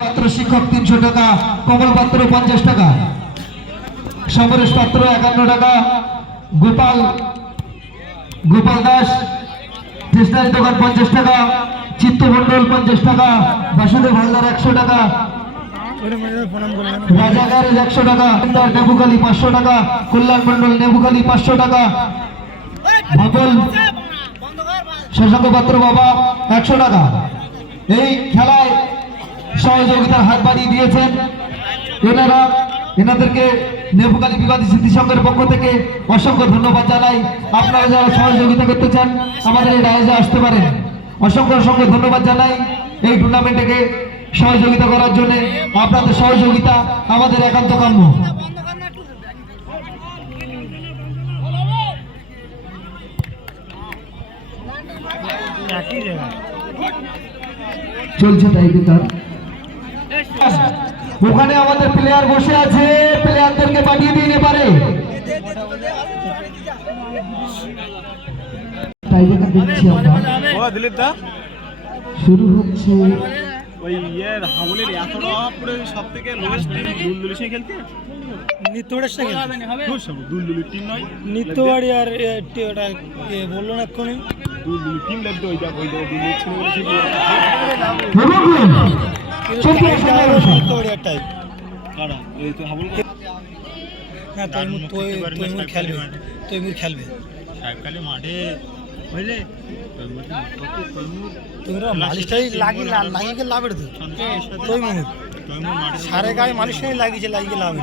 পাত্র শিক্ষক 300 টাকা, কমল পাত্র 50 টাকা, সমরেশ পাত্র 51 টাকা, গোপাল দাস স্টেশনারি দোকান 50 টাকা, চিত্তমন্ডল 50 টাকা, বাসুদেব হালদার 100 টাকা, রাজাগার 100 টাকা, নেবুখালী 500 টাকা, কল্যাণ মন্ডল নেবুখালী 500 টাকা, ভগল শশাঙ্ক পাত্র বাবা 100 টাকা। এই খেলায় সহযোগিতার হাত বাড়িয়ে দিয়েছেন এনাদেরকে নেবুখালী বিবাদী স্মৃতি সংঘের পক্ষ থেকে অসংখ্য ধন্যবাদ জানাই। আপনারা যারা সহযোগিতা করতে চান আমাদের এই আয়োজনে আসতে পারেন। অসংখ্য ধন্যবাদ জানাই এই টুর্নামেন্টকে সহযোগিতা করার জন্য। আপনাদের সহযোগিতা আমাদের একান্ত কাম্য। চলছে তাই বেকার ওখানে আমাদের প্লেয়ার বসে আছে, প্লেয়ারদেরকে পাঠিয়ে দিতে পারে। শুরু হচ্ছে ওই ইয়ের হাবলের এতটা পুরো সব থেকে লোয়েস্ট টিম দুলদুলি সে খেলতে নিত্যবাড়ির সাথে দুলদুলি টিম নয় নিত্যবাড়ি আর ওটা বললো না এক্ষুনি দুলদুলি টিম লাগবে ওইটা দুলদুলি ছিল নিত্যবাড়ি একটাই কারণ এই তো হাবল হ্যাঁ তৈমুর খেলবে সাহেবকালী মাঠে বুঝলে তোমরা মালিশটাই লাগিয়ে লাভের তো তৈমুর সারে গায়ে মালিশটাই লাগিয়ে লাভ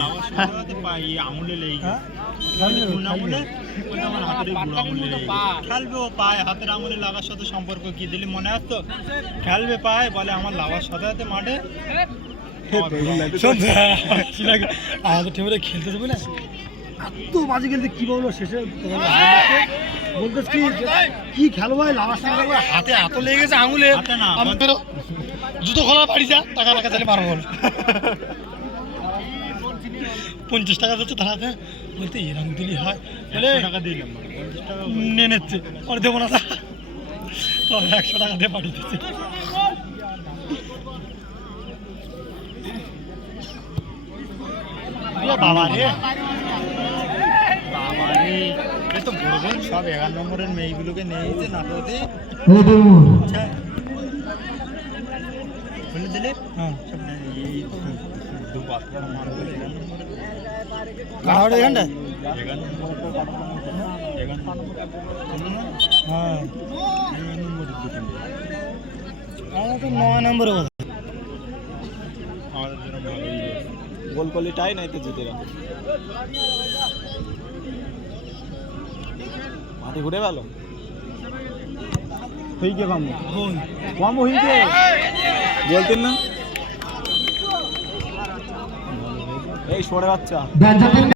আঙুলে লেগে খেলবে ও পায় হাতের আঙুলে লাগার সাথে সম্পর্ক কি দিলি মনে আসতো খেলবে পায় বলে আমার লাগার সাথে সাথে মাঠে আমাদের টিমে খেলতে দেবে না এত বাজে খেলতে কি বলবো শেষে বলতেছ কি খেলো ভাই লাগার সাথে হাতে এত লেগেছে আঙুলে জুতো খোলা বাড়ি যা টাকা চাইলে পারবো 50 টাকা যাচ্ছে তার হাতে বলতে এরকম দিলি হয় বলে টাকা দিলাম নিয়ে নিচ্ছে ওর দেবো না তো 100 টাকা দিয়ে পাঠিয়ে দিচ্ছে বাবা রে তো বলবেন সব 11 নম্বরের মেয়েগুলোকে নিয়েছে নাটোতে বলে দিলে হ্যাঁ কাহাড়ে এখানটা হ্যাঁ আমার তো 9 নম্বরে গোল করলিটাই নাই তো জিতে মাঠে ঘুরে গেল হইকে কম হইকে বলতেন না এই সরে বাচ্চা